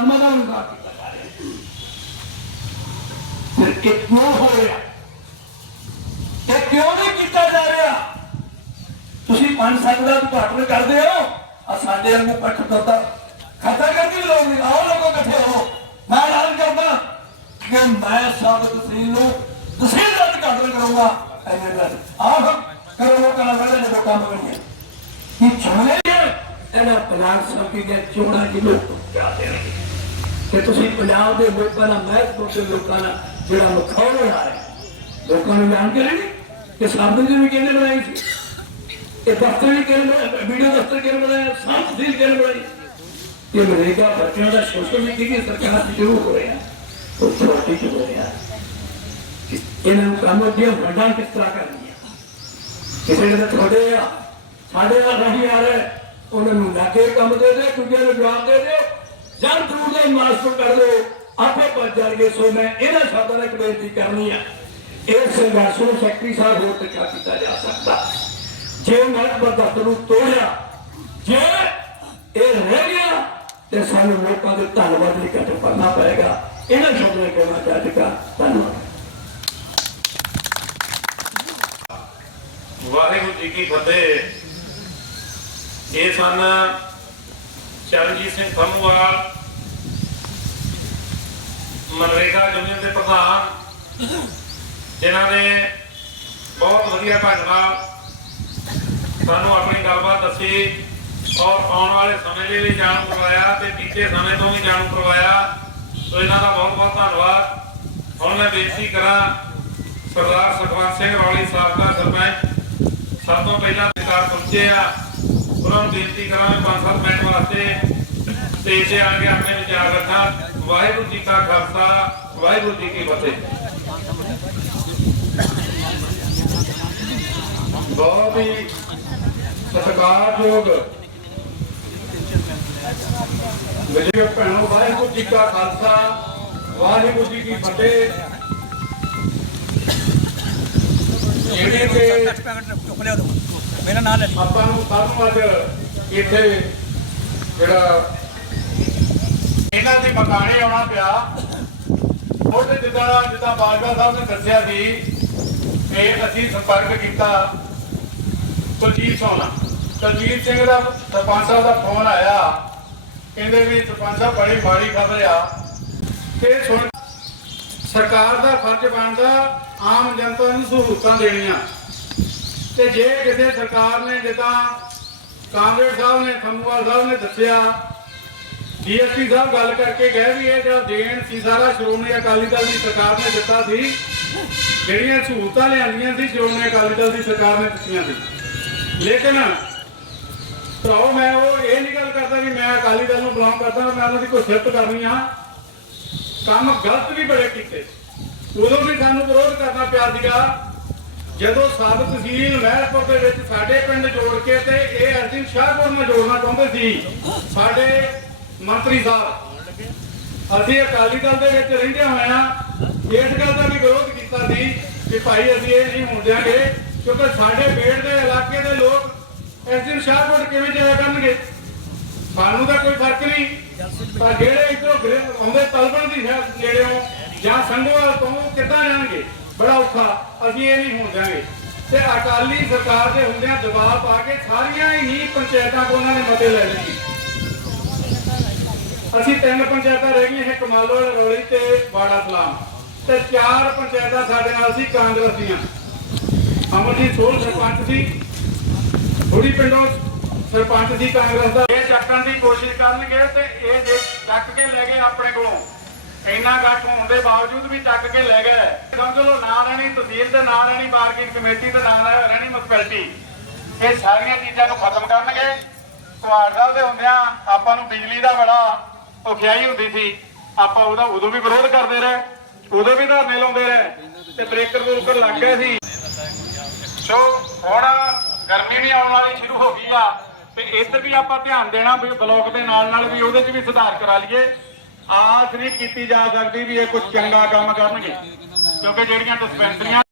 ਮੁਲਾਜ਼ਮਾਂ ਦਾ ਫਿਰ ਕਿਉਂ ਹੋ ਰਿਹਾ? ਇਹ ਕਿਉਂ ਨਹੀਂ ਕੀਤਾ ਜਾ ਰਿਹਾ? ਤੁਸੀਂ ਪੰਜ ਸੱਤ ਦਾ ਉਦਘਾਟਨ ਕਰਦੇ ਹੋ ਆ ਸਾਡੇ ਵਾਂਗੂ ਪੱਠ ਤੋਤਾ ਖਤਾ ਕਰਕੇ ਲੋਕ ਆਓ ਲੋਕੋ ਇਕੱਠੇ ਹੋ। ਮੈਂ ਐਲਾਨ ਕਰਦਾ ਕਿ ਮੈਂ ਸਾਬਤ ਤਹਿਸੀਲ ਨੂੰ ਤਹਿਸੀਲ ਦਾ ਉਦਘਾਟਨ ਕਰੂੰਗਾ। ਐਨੇ ਦਾ ਆਹ ਕਰੋ ਲੋਕਾਂ ਨਾਲ ਵੇਲੇ ਜਦੋਂ ਕੰਮ ਕਰੀਏ ਕਿ ਚੋਣੇ ਇਹਨਾਂ ਪਲਾਨ ਸੰਪੀ ਦੇ ਚੋਣਾਂ ਦੀ ਲੋਕ। ਕਿਆ ਦੇਣਗੇ? ਕਿ ਤੁਸੀਂ ਪੰਜਾਬ ਦੇ ਲੋਕਾਂ ਨਾਲ ਮਹਿਤਪੁਰ ਦੇ ਲੋਕਾਂ ਨਾਲ ਜਿਹੜਾ ਮਖੌਲ ਹੋਣਾ ਹੈ ਲੋਕਾਂ ਨੂੰ ਜਾਣ ਕੇ ਨਹੀਂ ਕਿ ਸਾਬਤ ਜੀ ਵੀ ਕਿਹਨੇ ਬਣਾਈ ਸੀ। ਇਹ ਦਫ਼ਤਰ ਵੀ ਕਿਹਨੇ ਵੀਡੀਓ ਦਫ਼ਤਰ ਕਿਹਨੇ ਬਣਾਇਆ ਸਾਫ਼ ਸੀਲ ਕਿਹਨੇ ਬਣਾਈ? ਇਹ ਮਰੇਗਾ ਬੱਚਿਆਂ ਦਾ ਸ਼ੋਸ਼ਲ ਵੀ ਕਿਹਦੀ ਸਰਕਾਰ ਦੀ ਸ਼ੁਰੂ ਹੋ ਰਿਹਾ। ਉਹ ਛੋਟੀ ਚ ਹੋ ਰਿਹਾ। ਇਹਨਾਂ ਨੂੰ ਕੰਮ ਦੀਆਂ ਵੱਡਾਂ ਕਿਸ ਤਰ੍ਹਾਂ ਕਰਨੀਆਂ ਕਿਸੇ ਨੇ ਤੁਹਾਡੇ ਆ, ਸਾਡੇ ਆ ਨਹੀਂ ਆ ਰਹੇ। ਉਹਨਾਂ ਨੂੰ ਲਾਗੇ ਕੰਮ ਦੇ ਦੇ ਦੂਜਿਆਂ ਨੂੰ ਜਵਾਬ ਦੇ ਦਿਓ। ਜਨ ਦੂਰ ਦੇ ਮਾਸਟਰ ਕਰ ਦਿਓ ਆਪੇ ਭੱਜ ਜਾਣਗੇ। ਸੋ ਮੈਂ ਇਹਨਾਂ ਸ਼ਬਦਾਂ ਨਾਲ ਇੱਕ ਬੇਨਤੀ ਕਰਨੀ ਆ। ਇਸ ਸੰਘਰਸ਼ ਨੂੰ ਸੈਕਟਰੀ ਸਾਹਿਬ ਹੋਰ ਤੱਕ ਕੀਤਾ ਜਾ ਸਕਦਾ। ਜੇ ਮੈਂ ਦਫ਼ਤਰ ਨੂੰ ਤੋੜਿਆ, ਜੇ ਇਹ ਰਹਿ ਗਿਆ, ਤੇ ਸਾਨੂੰ ਲੋਕਾਂ ਦੇ ਧੰਨਵਾਦ ਲਈ ਕੱਟ ਕਰਨਾ ਪਏਗਾ। ਇਹਨਾਂ ਸ਼ਬਦਾਂ ਨਾਲ ਕਹਿਣਾ ਚਾਹੀਦਾ ਧੰਨਵਾਦ। ਵਾਹਿਗੁਰੂ ਜੀ ਕੀ ਫਤਿਹ। ਇਹ ਸਨ ਚਰਨਜੀਤ ਸਿੰਘ ਫੰਮਵਾਲ ਮਨਰੇਗਾ ਯੂਨੀਅਨ ਦੇ ਪ੍ਰਧਾਨ, ਜਿਨ੍ਹਾਂ ਨੇ ਬਹੁਤ ਵਧੀਆ ਢੰਗ ਨਾਲ ਸਾਨੂੰ ਆਪਣੀ ਗੱਲਬਾਤ ਦੱਸੀ ਔਰ ਆਉਣ ਵਾਲੇ ਸਮੇਂ ਲਈ ਵੀ ਜਾਣੂ ਕਰਵਾਇਆ ਤੇ ਪਿਛਲੇ ਸਮੇਂ ਤੋਂ ਵੀ ਜਾਣੂ ਕਰਵਾਇਆ। ਸੋ ਇਹਨਾਂ ਦਾ ਬਹੁਤ ਬਹੁਤ ਧੰਨਵਾਦ। ਹੁਣ ਮੈਂ ਬੇਨਤੀ ਕਰਾਂ, ਸਰਦਾਰ ਸੁਖਵੰਤ ਸਿੰਘ ਰੌਲੀ ਸਾਹਿਬ ਦਾ ਸਰਪੰਚ, ਸਭ ਤੋਂ ਪਹਿਲਾਂ ਸਰਕਾਰ ਪਹੁੰਚੇ ਆ। ਉਹਨਾਂ ਨੂੰ ਬੇਨਤੀ ਕਰਾਂ ਕਰਾਂਗੇ ਪੰਜ ਸੱਤ ਮਿੰਟ ਵਾਸਤੇ ਸਟੇਜ ਤੇ ਆ ਕੇ ਆਪਣੇ ਵਿਚਾਰ ਰੱਖਾਂ ਵਾਹਿਗੁਰੂ ਜੀ ਕਾ ਖਾਲਸਾ, ਵਾਹਿਗੁਰੂ ਜੀ ਕੀ ਫਤਿਹ। ਬਹੁਤ ਹੀ ਸਤਿਕਾਰਯੋਗ ਮੇਰੇ ਭੈਣੋ, ਵਾਹਿਗੁਰੂ ਜੀ ਕਾ ਖਾਲਸਾ, ਵਾਹਿਗੁਰੂ ਜੀ ਕੀ ਫਤਿਹ। ਜਿਹੜੇ ਤੇ ਮੇਰਾ ਨਾਮ ਲੈ ਲਈ ਆਪਾਂ ਨੂੰ ਸਾਨੂੰ ਅੱਜ ਇੱਥੇ ਜਿਹੜਾ ਇਹਨਾਂ ਦੇ ਮਕਾਨੇ ਆਉਣਾ ਪਿਆ। ਉਹਦੇ ਜਿੱਦਾਂ ਜਿੱਦਾਂ ਬਾਜਵਾ ਸਾਹਿਬ ਨੇ ਦੱਸਿਆ ਸੀ ਕਿ ਅਸੀਂ ਸੰਪਰਕ ਕੀਤਾ ਕੁਲਜੀਤ ਸਿੰਘ ਕੁਲਜੀਤ ਸਿੰਘ ਦਾ ਸਰਪੰਚ ਸਾਹਿਬ ਦਾ ਫੋਨ ਆਇਆ। ਕਹਿੰਦੇ ਵੀ ਸਰਪੰਚ ਸਾਹਿਬ ਬੜੀ ਮਾੜੀ ਖਬਰ ਆ। ਤੇ ਸੁਣ ਸਰਕਾਰ ਦਾ ਫਰਜ਼ ਬਣਦਾ ਆਮ ਜਨਤਾ ਨੂੰ ਸਹੂਲਤਾਂ ਦੇਣੀਆਂ। ਤੇ ਜੇ ਕਿਸੇ ਸਰਕਾਰ ਨੇ ਜਿੱਦਾਂ ਕਾਂਗਰਸ ਸਾਹਿਬ ਨੇ, ਖੰਮੂਵਾਲ ਸਾਹਿਬ ਨੇ ਦੱਸਿਆ ਡੀਐਸਪੀ ਸਾਹਿਬ ਗੱਲ ਕਰਕੇ ਗਏ ਵੀ ਇਹ ਜਿਹੜਾ ਦੇਣ ਸੀ, ਸਾਰਾ ਸ਼੍ਰੋਮਣੀ ਅਕਾਲੀ ਦਲ ਦੀ ਸਰਕਾਰ ਨੇ ਦਿੱਤਾ ਸੀ। ਜਿਹੜੀਆਂ ਸਹੂਲਤਾਂ ਲਿਆਂਦੀਆਂ ਸੀ, ਸ਼੍ਰੋਮਣੀ ਅਕਾਲੀ ਦਲ ਦੀ ਸਰਕਾਰ ਨੇ ਦਿੱਤੀਆਂ ਸੀ। ਲੇਕਿਨ ਭਰਾਓ, ਮੈਂ ਉਹ ਇਹ ਨਹੀਂ ਗੱਲ ਕਰਦਾ ਵੀ ਮੈਂ ਅਕਾਲੀ ਦਲ ਨੂੰ ਬਿਲੋਂਗ ਕਰਦਾ, ਮੈਂ ਉਹਨਾਂ ਦੀ ਕੋਈ ਸਿਫਤ ਕਰਨੀ ਆ। ਕੰਮ ਗਲਤ ਵੀ ਬੜੇ ਕੀਤੇ। ਉਦੋਂ ਵੀ ਸਾਨੂੰ ਵਿਰੋਧ ਕਰਨਾ ਪਿਆ ਸੀਗਾ। ਜਦੋਂ ਸਾਬਤ ਤਹਿਸੀਲ ਮਹਿਰਪੁਰ ਦੇ ਵਿੱਚ ਸਾਡੇ ਪਿੰਡ ਜੋੜ ਕੇ ਤੇ ਇਹ ਅਰਜਨ ਸ਼ਾਹਪੁਰ ਨਾਲ ਜੋੜਨਾ ਚਾਹੁੰਦੇ ਸੀ, ਸਾਡੇ ਮੰਤਰੀ ਸਾਹਿਬ, ਅਸੀਂ ਅਕਾਲੀ ਦਲ ਦੇ ਵਿੱਚ ਰਹਿੰਦੇ ਹੋਇਆਂ ਇਸ ਗੱਲ ਦਾ ਵੀ ਵਿਰੋਧ ਕੀਤਾ ਸੀ ਕਿ ਭਾਈ ਅਸੀਂ ਇਹ ਨਹੀਂ ਹੋਣ ਦਿਆਂਗੇ, ਕਿਉਂਕਿ ਸਾਡੇ ਬੇੜ ਦੇ ਇਲਾਕੇ ਦੇ ਲੋਕ ਇਸ ਦਿਨ ਸ਼ਾਹਪੁਰ ਕਿਵੇਂ ਜਾਇਆ ਕਰਨਗੇ? ਸਾਨੂੰ ਤਾਂ ਕੋਈ ਫ਼ਰਕ ਨਹੀਂ, ਪਰ ਜਿਹੜੇ ਇਧਰੋਂ ਆਉਂਦੇ ਤਲਬਣ ਦੀ ਸਾਈਡ ਨੇੜਿਓਂ ਜਾਂ ਸੰਗੋਵਾਲ ਤੋਂ, ਉਹ ਕਿੱਦਾਂ ਜਾਣਗੇ? ਬੜਾ ਔਖਾ, ਅਸੀਂ ਇਹ ਨਹੀਂ ਹੋਣ ਦਿਆਂਗੇ। ਤੇ ਅਕਾਲੀ ਸਰਕਾਰ ਦੇ ਹੁੰਦਿਆਂ ਜਵਾਬ ਪਾ ਕੇ ਸਾਰੀਆਂ ਹੀ ਪੰਚਾਇਤਾਂ ਕੋ ਉਹਨਾਂ ਨੇ ਮਤੇ ਲੈ ਲਏ। ਅਸੀਂ ਤਿੰਨ ਪੰਚਾਇਤਾਂ ਰਹਿ ਗਈਆਂ, ਇੱਕ ਕਮਾਲੋ ਰੋਲੀ ਤੇ ਬਾੜਾ ਸਲਾਮ। ਤੇ ਚਾਰ ਪੰਚਾਇਤਾਂ ਸਾਡੇ ਨਾਲ ਸੀ ਕਾਂਗਰਸ ਦੀਆਂ। ਅਮਰਜੀਤ ਸੋਲ ਸਰਪੰਚ ਸੀ ਥੋੜੀ ਪਿੰਡੋਂ ਸਰਪੰਚ ਸੀ ਕਾਂਗਰਸ ਦਾ। ਇਹ ਚੱਕਣ ਦੀ ਕੋਸ਼ਿਸ਼ ਕਰਨਗੇ ਤੇ ਇਹ ਜੇ ਚੱਕ ਕੇ ਲੈ ਗਏ ਆਪਣੇ ਕੋਲੋਂ, ਇੰਨਾ ਘੱਟ ਹੋਣ ਦੇ ਬਾਵਜੂਦ ਵੀ ਚੱਕ ਕੇ ਲੈ ਗਏ। ਸਮਝ ਲਓ, ਨਾ ਰਹਿਣੀ ਤਹਿਸੀਲ ਤੇ ਨਾ ਰਹਿਣੀ ਮਾਰਕੀਟ ਕਮੇਟੀ ਤੇ ਨਾ ਰਹਿਣੀ ਮੁਨਸਪੈਲਿਟੀ ਇਹ ਸਾਰੀਆਂ ਚੀਜ਼ਾਂ ਨੂੰ ਖਤਮ ਕਰਨਗੇ। ਕੁਮਾਰ ਸਾਹਿਬ ਦੇ ਹੁੰਦਿਆਂ ਆਪਾਂ ਨੂੰ ਬਿਜਲੀ ਦਾ ਬੜਾ ਔਖਿਆਈ ਹੁੰਦੀ ਸੀ, ਆਪਾਂ ਉਹਦਾ ਉਦੋਂ ਵੀ ਵਿਰੋਧ ਕਰਦੇ ਰਹੇ, ਉਦੋਂ ਵੀ ਧਰਨੇ ਲਾਉਂਦੇ ਰਹੇ ਤੇ ਬ੍ਰੇਕਰ ਬਰੂਕਰ ਲੱਗ ਗਏ ਸੀ। ਸੋ ਹੁਣ ਗਰਮੀ ਵੀ ਆਉਣ ਵਾਲੀ ਸ਼ੁਰੂ ਹੋ ਗਈ ਆ, ਤੇ ਇੱਧਰ ਵੀ ਆਪਾਂ ਧਿਆਨ ਦੇਣਾ ਵੀ ਬਲੌਕ ਦੇ ਨਾਲ ਨਾਲ ਵੀ ਉਹਦੇ 'ਚ ਵੀ ਸੁਧਾਰ ਕਰਾ ਲਈਏ। ਆਸ ਨਹੀਂ ਕੀਤੀ ਜਾ ਸਕਦੀ ਵੀ ਇਹ ਕੁਝ ਚੰਗਾ ਕੰਮ ਕਰਨਗੇ, ਕਿਉਂਕਿ ਜਿਹੜੀਆਂ ਡਿਸਪੈਂਸਰੀਆਂ